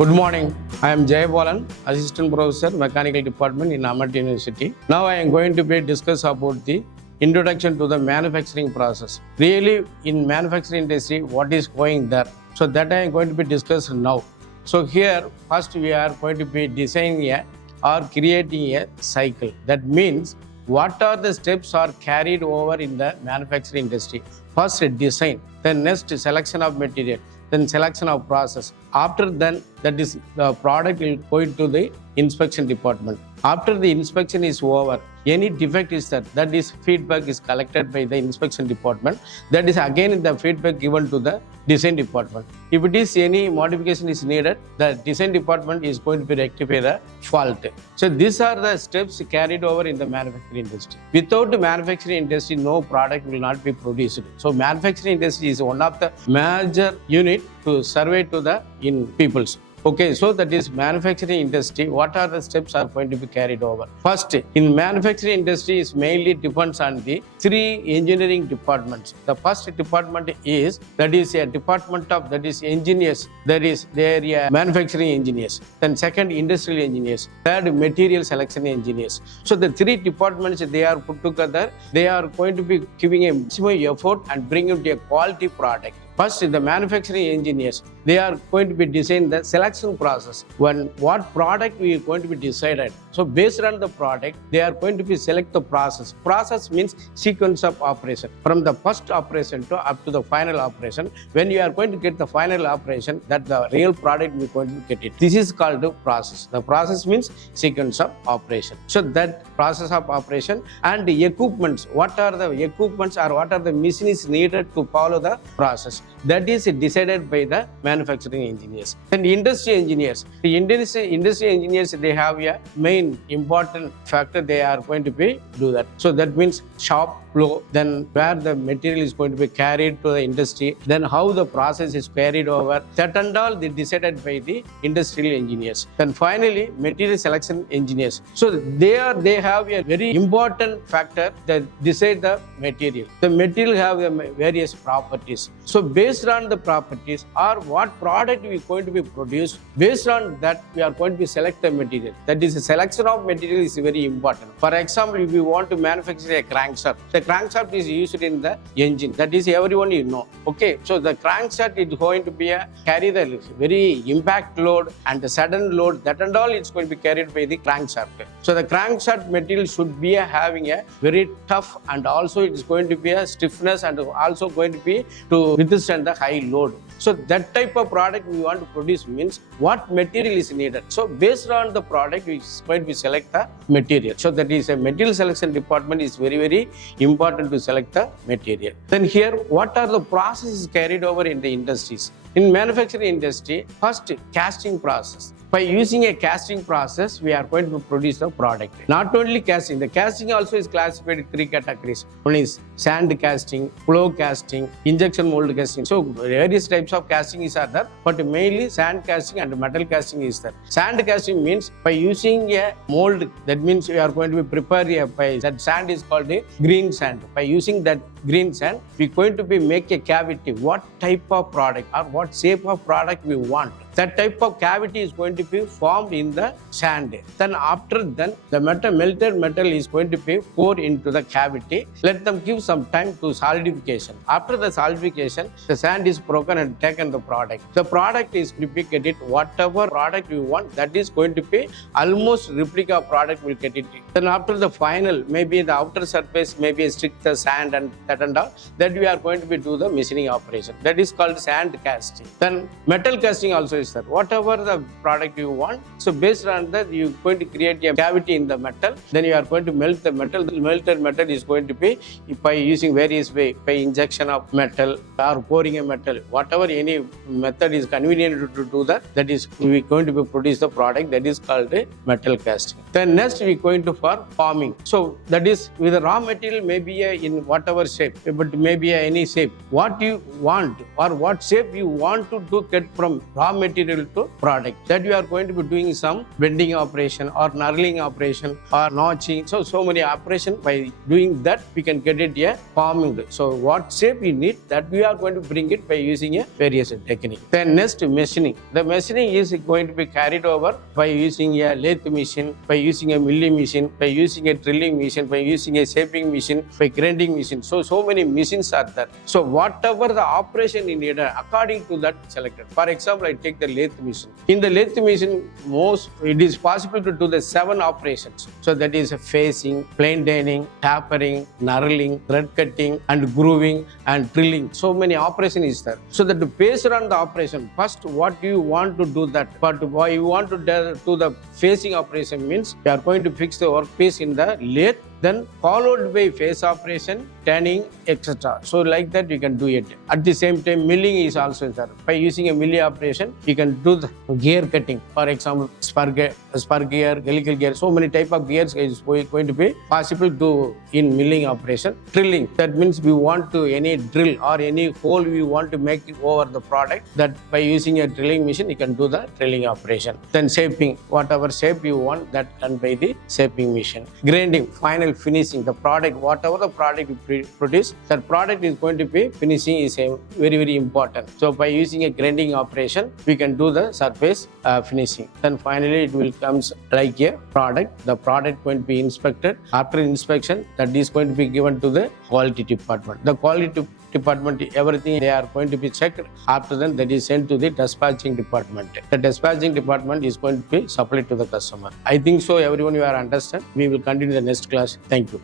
Good morning. I am C.JAYABALAN, Assistant Professor, Mechanical Department in Ahmed University. Now I am going to discuss about the introduction to the manufacturing process. Really, in manufacturing industry, what is going there? So that I am going to be discussing now. So here, first we are going to be designing or creating a cycle. That means what are the steps are carried over in the manufacturing industry. First design, then next selection of material, then selection of process. After then, that is the product will go into the inspection department. After the inspection is over, any defect is that is feedback is collected by the inspection department. That is again the feedback given to the design department. If it is any modification is needed, the design department is going to be rectify the fault. So these are the steps carried over in the manufacturing industry. Without the manufacturing industry, no product will not be produced. So manufacturing industry is one of the major unit to survey to the in peoples. Okay, so that is manufacturing industry. What are the steps are going to be carried over? First, in manufacturing industry is mainly depends on the three engineering departments. The first department is that is a department of that is engineers. That is their manufacturing engineers. Then second, industrial engineers. Third, material selection engineers. So the three departments they are put together. They are going to be giving a maximum effort and bring out a quality product. First, the manufacturing engineers, they are going to be designing the selection process. When what product we are going to be decided. So based on the product, they are going to be select the process. Process means sequence of operation. From the first operation to up to the final operation. When you are going to get the final operation, that the real product we are going to get it. This is called the process. The process means sequence of operation. So that process of operation and the equipments. What are the equipments or what are the machines needed to follow the process? That is decided by the manufacturing engineers. And industry engineers. The industry engineers, they have a main important factor they are going to be do that. So that means shop flow, then where the material is going to be carried to the industry, then how the process is carried over. That and all they decided by the industrial engineers. Then finally, material selection engineers. So they have a very important factor that decide the material. The material have various properties. So based on the properties or what product we are going to be produced, based on that we are going to be select the material. That is the selection of material is very important. For example, if you want to manufacture a crankshaft, the crankshaft is used in the engine. That is everyone you know. Okay, so the crankshaft is going to be carry the very impact load and the sudden load. That and all it's going to be carried by the crankshaft. So the crankshaft material should be having a very tough and also it is going to be a stiffness and also going to be to withstand the high load. So that type of product we want to produce means what material is needed. So based on the product we is going to be select the material. So that is a material selection department is very, very important to select the material. Then here, what are the processes carried over in the industries? In manufacturing industry, first casting process. By using a casting process, we are going to produce the product. Not only casting, the casting also is classified in three categories. One is sand casting, flow casting, injection mold casting. So various types of casting is there, but mainly sand casting and metal casting is there. Sand casting means by using a mold, that means we are going to be prepare that sand is called a green sand. By using that green sand, we are going to be make a cavity. What type of product or what shape of product we want. That type of cavity is going to be formed in the sand. Then after then, the melted metal is going to be poured into the cavity. Let them give some time to solidification. After the solidification, the sand is broken and taken the product. The product is replicated. Whatever product you want, that is going to be almost replica product will get it. Then after the final, maybe the outer surface, maybe stick the sand and that and all, that we are going to be do the machining operation. That is called sand casting. Then metal casting also is there. Whatever the product you want, so based on that you are going to create a cavity in the metal, then you are going to melt the metal. The melted metal is going to be by using various way, by injection of metal or pouring a metal, whatever any method is convenient to do that, that is we are going to be produce the product that is called a metal casting. Then next we are going to for forming. So that is with the raw material maybe in whatever shape, but maybe any shape. What you want or what shape you want to do get from raw material material to product. That you are going to be doing some bending operation or knurling operation or notching. So many operation. By doing that, we can get it a formed. So what shape you need, that we are going to bring it by using a various technique. Then next, machining. The machining is going to be carried over by using a lathe machine, by using a milling machine, by using a drilling machine, by using a shaping machine, by grinding machine. So many machines are there. So whatever the operation you need, according to that selected. For example, I take the lathe machine. In the lathe machine, it is possible to do the 7 operations. So that is facing, planing, tapering, knurling, thread cutting, and grooving and drilling. So many operations is there. So that based on the operation, first what do you want to do that? But why you want to do the facing operation means you are going to fix the workpiece in the lathe, then followed by face operation, turning, etc. So like that you can do it. At the same time, milling is also there. By using a milling operation, you can do the gear cutting. For example, spur gear, helical gear. So many type of gears is going to be possible to in milling operation. Drilling, that means we want to any drill or any hole we want to make it over the product. That by using a drilling machine, you can do the drilling operation. Then shaping, whatever shape you want, that done by the shaping machine. Grinding, final finishing, the product, whatever the product you produce, that product is going to be finishing is very important. So by using a grinding operation, we can do the surface finishing. Then finally it will comes like a product. The product going to be inspected. After inspection, that is going to be given to the quality department. The quality department, everything they are going to be checked. After then, that is sent to the dispatching department. The dispatching department is going to be supplied to the customer. I think so everyone you are understand. We will continue the next class. Thank you.